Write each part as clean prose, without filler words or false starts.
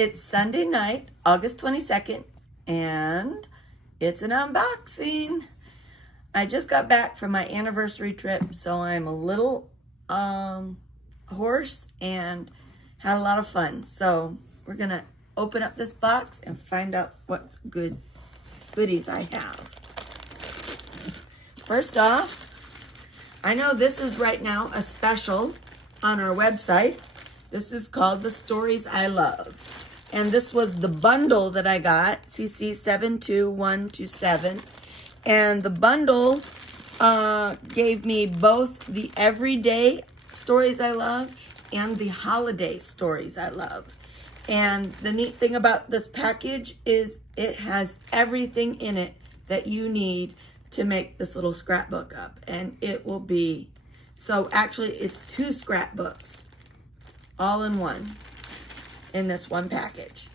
It's Sunday night, August 22nd, and it's an unboxing. I just got back from my anniversary trip, so I'm a little hoarse and had a lot of fun. So we're gonna open up this box and find out what goodies I have. First off, I know this is right now a special on our website. This is called The Stories I Love. And this was the bundle that I got, CC72127. And the bundle gave me both the everyday stories I love and the holiday stories I love. And the neat thing about this package is it has everything in it that you need to make this little scrapbook up. And it will be, so actually it's 2 scrapbooks all in one in this one package.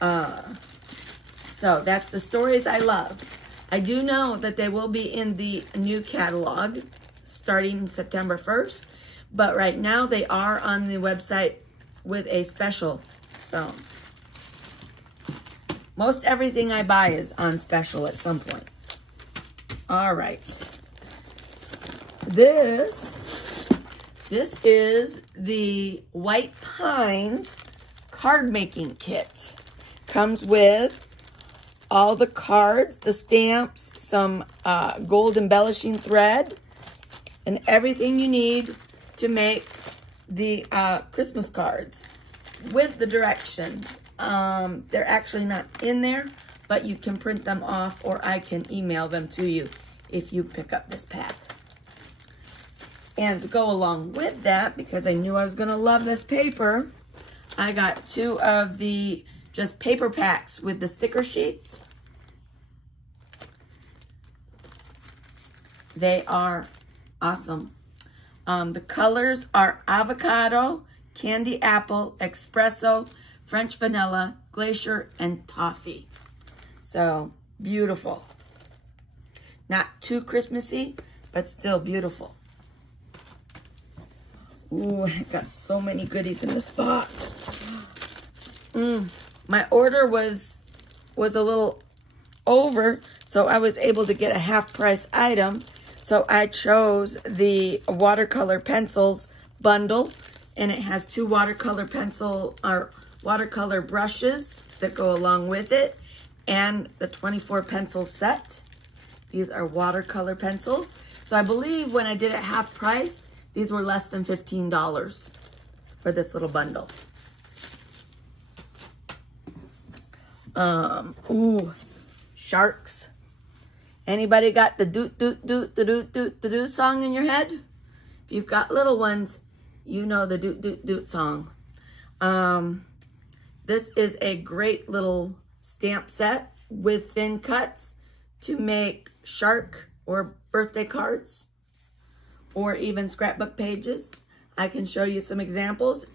So that's the stories I love. I do know that they will be in the new catalog starting September 1st, but right now they are on the website with a special. So most everything I buy is on special at some point. All right. This is the White Pines card making kit. Comes with all the cards, the stamps, some gold embellishing thread, and everything you need to make the Christmas cards with the directions. They're actually not in there, but you can print them off or I can email them to you if you pick up this pack. And to go along with that, because I knew I was going to love this paper, I got 2 of the just paper packs with the sticker sheets. They are awesome. The colors are avocado, candy apple, espresso, French vanilla, glacier, and toffee. So beautiful. Not too Christmassy, but still beautiful. Ooh, I got so many goodies in this box. My order was a little over, so I was able to get a half price item. So I chose the Watercolor Pencils bundle, and it has 2 watercolor brushes that go along with it, and the 24 pencil set. These are watercolor pencils. So I believe when I did it half price, these were less than $15 for this little bundle. Ooh, sharks. Anybody got the doot doot doot the doot doot the doot song in your head? If you've got little ones, you know the doot doot doot song. This is a great little stamp set with thin cuts to make shark or birthday cards or even scrapbook pages. I can show you some examples.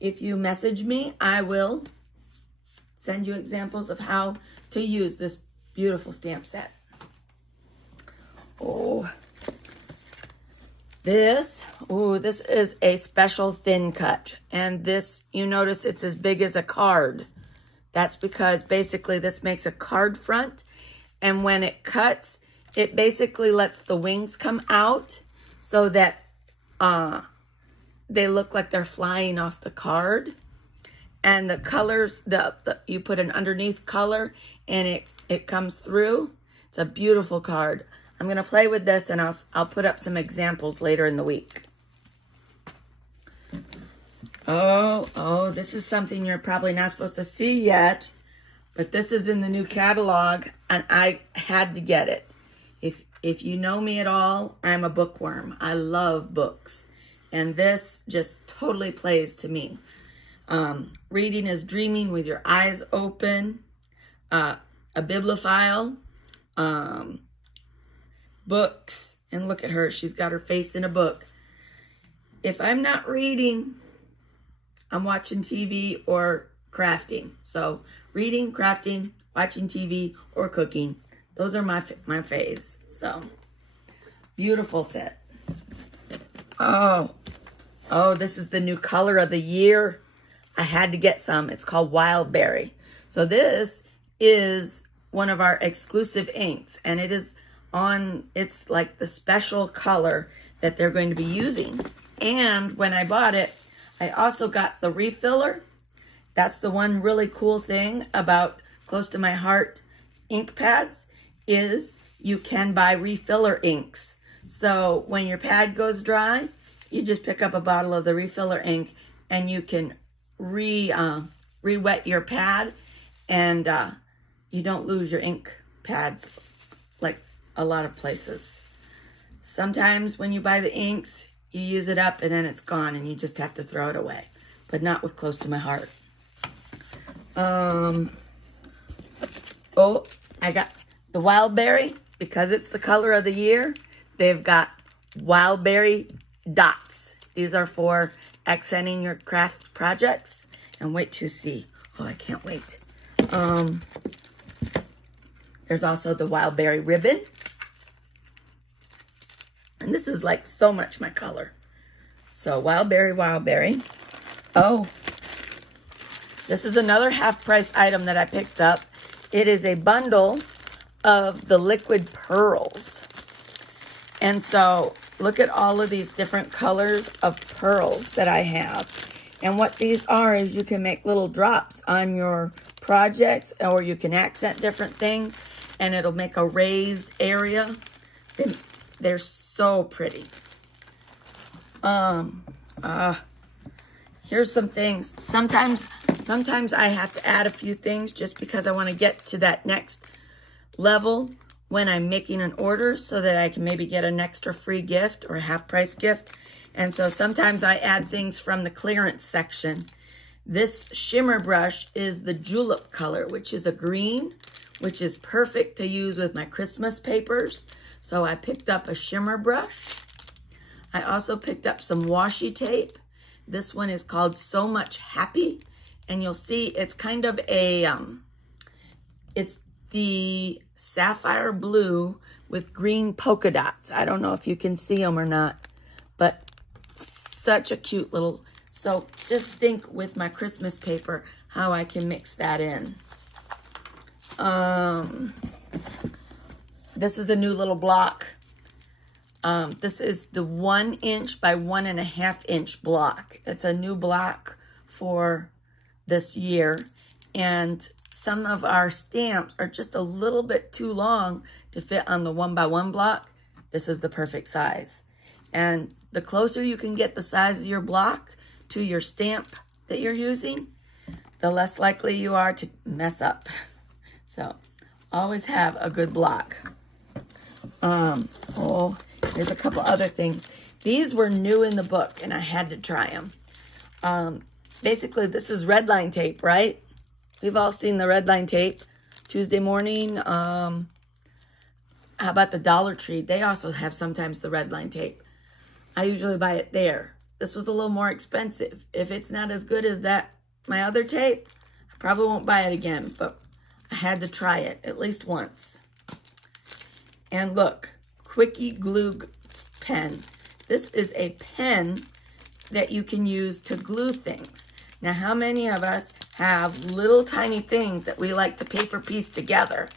If you message me, I will send you examples of how to use this beautiful stamp set. Oh, this is a special thin cut. And this, you notice it's as big as a card. That's because basically this makes a card front. And when it cuts, it basically lets the wings come out so that they look like they're flying off the card. And the colors, you put an underneath color and it comes through. It's a beautiful card. I'm going to play with this and I'll put up some examples later in the week. Oh, this is something you're probably not supposed to see yet, but this is in the new catalog and I had to get it. If you know me at all, I'm a bookworm. I love books. And this just totally plays to me. Reading is dreaming with your eyes open. A bibliophile. Books. And look at her. She's got her face in a book. If I'm not reading, I'm watching TV or crafting. So reading, crafting, watching TV, or cooking. Those are my faves. So beautiful set. Oh, this is the new color of the year. I had to get some. It's called Wildberry. So this is one of our exclusive inks, and it's like the special color that they're going to be using. And when I bought it, I also got the refiller. That's the one really cool thing about Close to My Heart ink pads is you can buy refiller inks. So when your pad goes dry, you just pick up a bottle of the refiller ink and you can re-wet your pad, and you don't lose your ink pads like a lot of places. Sometimes when you buy the inks, you use it up and then it's gone and you just have to throw it away, but not with Close to My Heart. Oh, I got the Wildberry, because it's the color of the year. They've got Wildberry dots. These are for accenting your craft projects. And wait to see. Oh, I can't wait. There's also the Wildberry ribbon. And this is like so much my color. So Wildberry. Oh, this is another half-price item that I picked up. It is a bundle of the liquid pearls. And so look at all of these different colors of pearls that I have. And what these are is you can make little drops on your projects, or you can accent different things and it'll make a raised area. They're so pretty. Here's some things. Sometimes I have to add a few things just because I want to get to that next level when I'm making an order, so that I can maybe get an extra free gift or a half-price gift. And so sometimes I add things from the clearance section. This shimmer brush is the julep color, which is a green, which is perfect to use with my Christmas papers. So I picked up a shimmer brush. I also picked up some washi tape. This one is called So Much Happy. And you'll see it's kind of a, it's the sapphire blue with green polka dots. I don't know if you can see them or not, but such a cute little, so just think with my Christmas paper how I can mix that in. This is a new little block. This is the 1 inch by 1.5 inch block. It's a new block for this year, and some of our stamps are just a little bit too long to fit on the 1 by 1 block. This is the perfect size. And the closer you can get the size of your block to your stamp that you're using, the less likely you are to mess up. So always have a good block. Oh, here's a couple other things. These were new in the book and I had to try them. Basically, this is red line tape, right? We've all seen the red line tape. Tuesday morning, how about the Dollar Tree? They also have sometimes the red line tape. I usually buy it there. This was a little more expensive. If it's not as good as my other tape, I probably won't buy it again, but I had to try it at least once. And look, Quickie Glue pen. This is a pen that you can use to glue things. Now, how many of us have little tiny things that we like to paper piece together,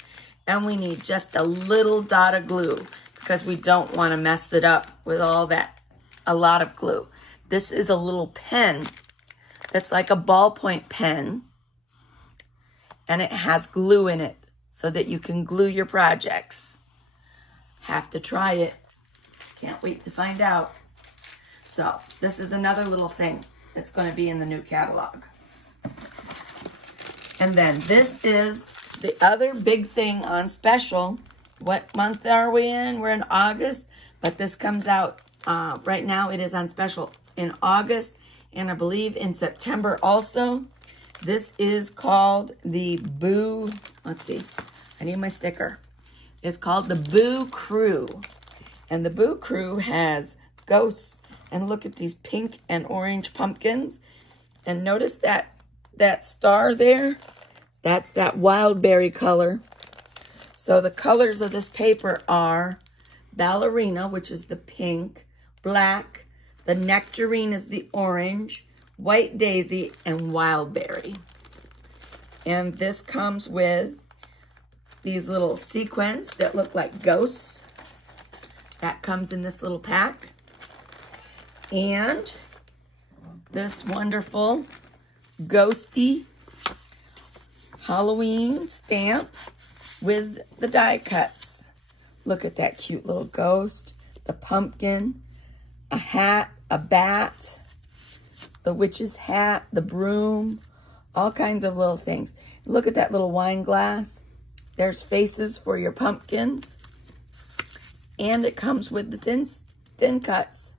and we need just a little dot of glue because we don't want to mess it up with a lot of glue. This is a little pen that's like a ballpoint pen, and it has glue in it so that you can glue your projects. Have to try it. Can't wait to find out. So this is another little thing that's going to be in the new catalog. And then this is the other big thing on special. What month are we in? We're in August, but this comes out right now. It is on special in August, and I believe in September also. This is called the Boo, let's see, I need my sticker. It's called the Boo Crew. And the Boo Crew has ghosts. And look at these pink and orange pumpkins. And notice that star there? That's that Wildberry color. So the colors of this paper are Ballerina, which is the pink, black, the Nectarine is the orange, White Daisy, and Wildberry. And this comes with these little sequins that look like ghosts. That comes in this little pack. And this wonderful ghosty Halloween stamp with the die cuts. Look at that cute little ghost, the pumpkin, a hat, a bat, the witch's hat, the broom, all kinds of little things. Look at that little wine glass. There's faces for your pumpkins. And it comes with the thin cuts.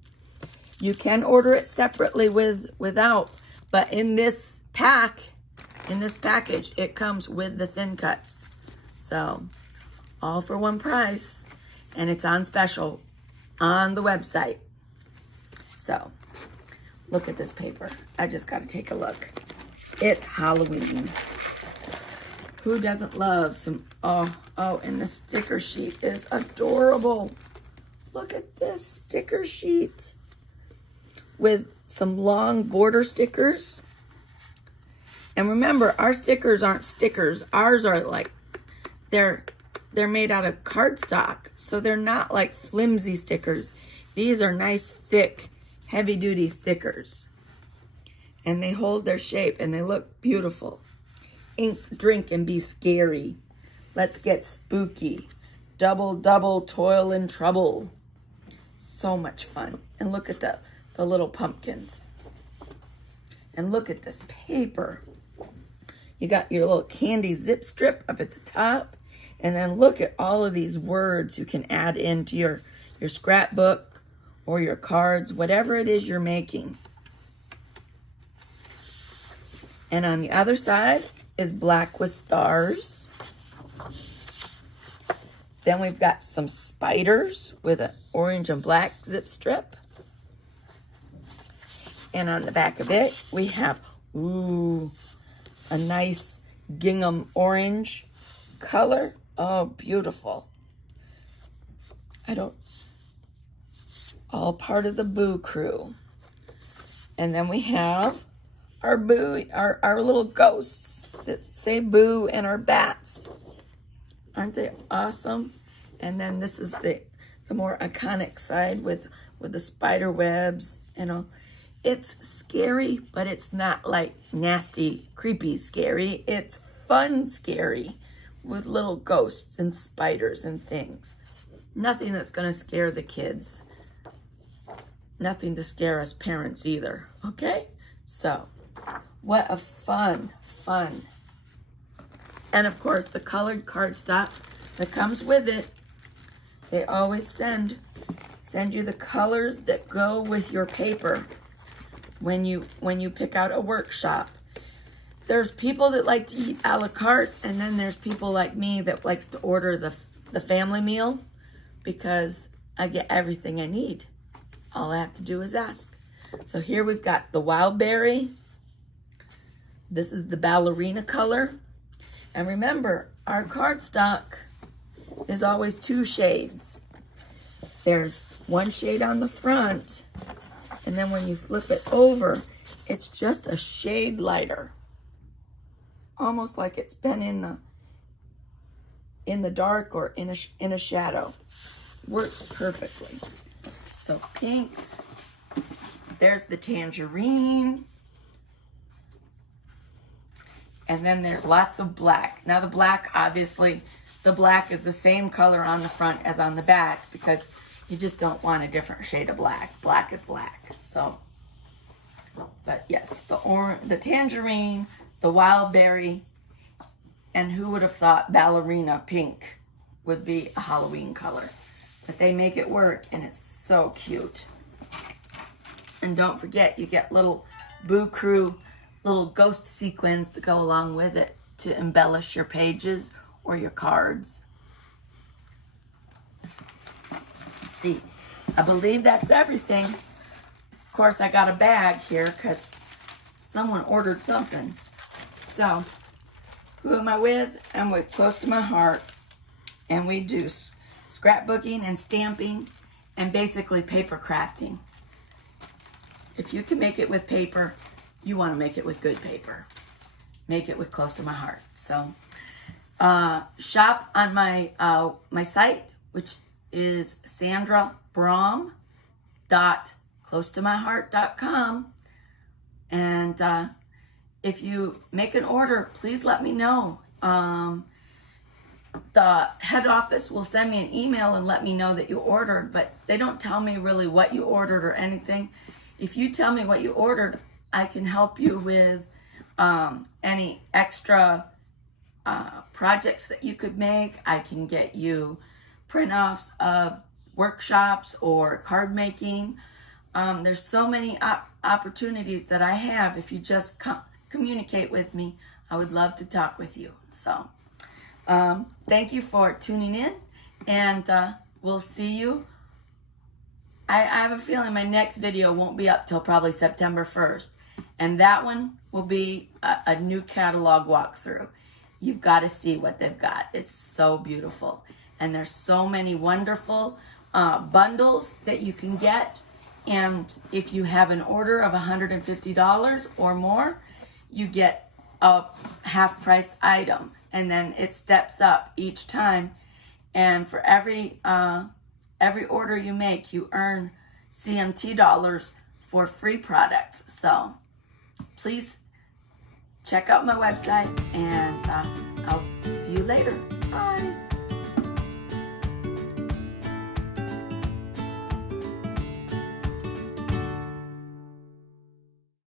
You can order it separately without, but in this package, it comes with the thin cuts. So, all for one price, and it's on special on the website. So, look at this paper. I just got to take a look. It's Halloween. Who doesn't love some, oh, and the sticker sheet is adorable. Look at this sticker sheet with some long border stickers. And remember, our stickers aren't stickers. Ours are like, they're made out of cardstock, so they're not like flimsy stickers. These are nice, thick, heavy-duty stickers. And they hold their shape, and they look beautiful. Ink, drink, and be scary. Let's get spooky. Double, double, toil and trouble. So much fun. And look at the little pumpkins. And look at this paper. You got your little candy zip strip up at the top. And then look at all of these words you can add into your scrapbook or your cards, whatever it is you're making. And on the other side is black with stars. Then we've got some spiders with an orange and black zip strip. And on the back of it, we have, ooh, a nice gingham orange color. Oh, beautiful. All part of the Boo crew. And then we have our Boo, our little ghosts that say Boo, and our bats. Aren't they awesome? And then this is the more iconic side with the spider webs and all. It's scary, but it's not like nasty, creepy scary. It's fun scary with little ghosts and spiders and things. Nothing that's going to scare the kids. Nothing to scare us parents either, okay? So, what a fun. And of course, the colored cardstock that comes with it. They always send you the colors that go with your paper when you pick out a workshop. There's people that like to eat a la carte, and then there's people like me that likes to order the family meal because I get everything I need. All I have to do is ask. So here we've got the Wildberry. This is the ballerina color. And remember, our cardstock is always 2 shades. There's 1 shade on the front, and then when you flip it over, it's just a shade lighter. Almost like it's been in the dark or in a shadow. Works perfectly. So pinks. There's the tangerine. And then there's lots of black. Now the black, obviously, the black is the same color on the front as on the back because you just don't want a different shade of black. Black is black. So, but yes, the tangerine, the Wildberry, and who would have thought ballerina pink would be a Halloween color. But they make it work, and it's so cute. And don't forget, you get little Boo Crew, little ghost sequins to go along with it to embellish your pages or your cards. Let's see, I believe that's everything. Of course, I got a bag here because someone ordered something. So, who am I with? I'm with Close to My Heart, and we do scrapbooking and stamping and basically paper crafting. If you can make it with paper, you want to make it with good paper. Make it with Close to My Heart. So shop on my my site, which is sandrabraum.closetomyheart.com. And if you make an order, please let me know. The head office will send me an email and let me know that you ordered, but they don't tell me really what you ordered or anything. If you tell me what you ordered, I can help you with any extra projects that you could make. I can get you print-offs of workshops or card making. There's so many opportunities that I have. If you just communicate with me, I would love to talk with you. So thank you for tuning in, and we'll see you. I have a feeling my next video won't be up till probably September 1st, and that one will be a new catalog walkthrough. You've got to see what they've got. It's so beautiful, and there's so many wonderful bundles that you can get. And if you have an order of $150 or more, you get a half-price item, and then it steps up each time. And for every order you make, you earn CMT dollars for free products. So please check out my website, and I'll see you later. Bye.